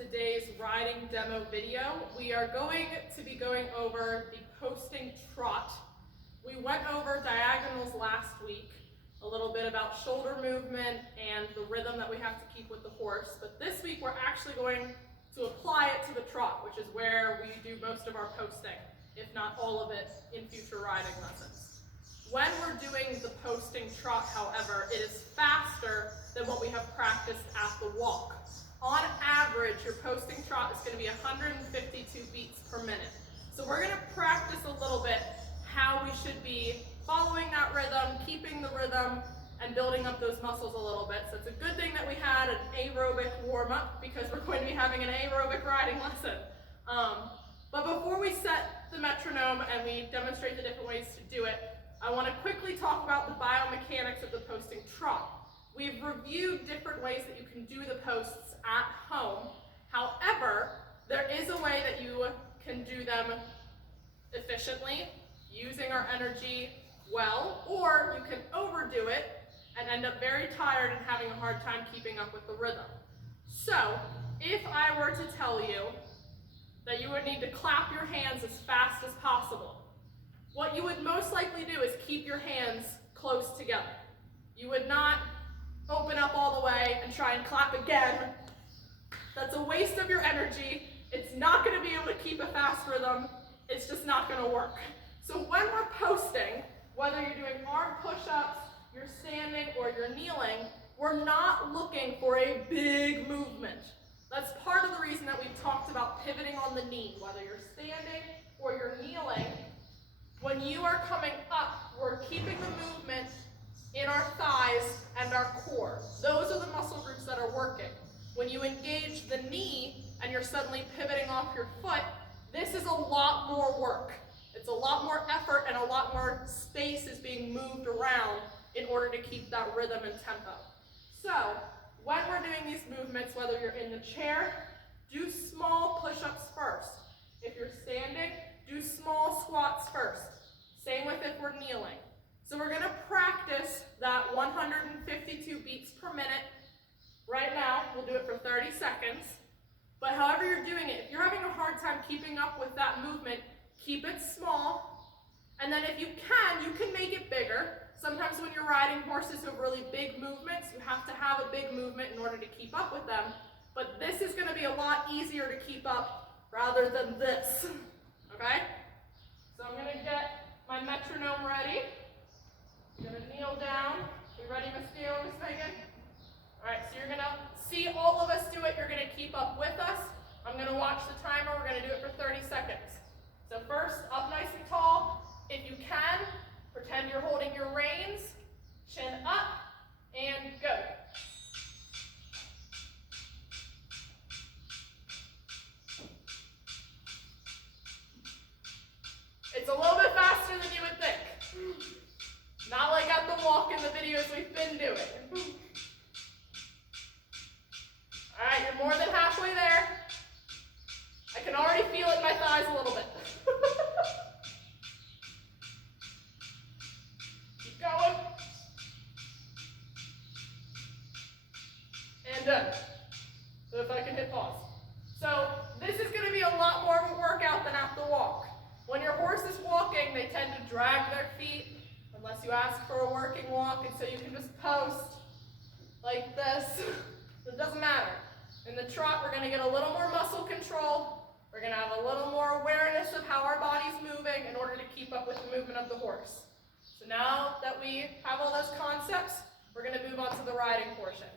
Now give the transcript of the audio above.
today's riding demo video. We are going to be going over the posting trot. We went over diagonals last week, a little bit about shoulder movement and the rhythm that we have to keep with the horse, but this week we're actually going to apply it to the trot, which is where we do most of our posting, if not all of it, in future riding lessons. When we're doing the posting trot, however, it is faster than what we have practiced at the walk. On average, your posting trot is going to be 152 beats per minute. So we're going to practice a little bit how we should be following that rhythm, keeping the rhythm, and building up those muscles a little bit. So it's a good thing that we had an aerobic warm-up because we're going to be having an aerobic riding lesson. But before we set the metronome and we demonstrate the different ways to do it, I want to quickly talk about the biomechanics of the posting trot. We've reviewed different ways that you can do the posts at home. However, there is a way that you can do them efficiently, using our energy well, or you can overdo it and end up very tired and having a hard time keeping up with the rhythm. So, if I were to tell you that you would need to clap your hands as fast as possible, what you would most likely do is keep your hands close together. You would not open up all the way and try and clap again. That's a waste of your energy. It's not going to be able to keep a fast rhythm. It's just not going to work. So when we're posting, whether you're doing arm push-ups, you're standing, or you're kneeling, we're not looking for a big movement. That's part of the reason that we've talked about pivoting on the knee. Whether you're standing or you're kneeling, when you are coming up, we're keeping the movement in our thighs and our core. Those are the muscle groups that are working. When you engage the knee and you're suddenly pivoting off your foot, this is a lot more work. It's a lot more effort and a lot more space is being moved around in order to keep that rhythm and tempo. So, when we're doing these movements, whether you're in the chair, do small push-ups first. If you're standing, do small squats first. Same with if we're kneeling. So we're going to practice that 152 beats per minute. Right now, we'll do it for 30 seconds. But however you're doing it, if you're having a hard time keeping up with that movement, keep it small. And then if you can make it bigger. Sometimes when you're riding horses who have really big movements, you have to have a big movement in order to keep up with them. But this is going to be a lot easier to keep up rather than this. Okay? So I'm going to get my metronome ready. I'm going to kneel down. You ready, Miss Gayle, Miss Megan? All right, so you're going to see all of us do it. You're going to keep up with us. I'm going to watch the timer. We're going to do it for 30 seconds. So first, up nice and tall. If you can, pretend you're holding your reins. Chin up, and go. It's a little bit faster than you would think. Not like at the walk in the videos we've been doing. All right, you're more than halfway there. I can already feel it in my thighs a little bit. Keep going. And done. So if I can hit pause. So this is going to be a lot more of a workout than at the walk. When your horse is walking, they tend to drag their feet, unless you ask for a working walk, and so you can just post like this. It doesn't matter. In the trot, we're going to get a little more muscle control. We're going to have a little more awareness of how our body's moving in order to keep up with the movement of the horse. So now that we have all those concepts, we're going to move on to the riding portion.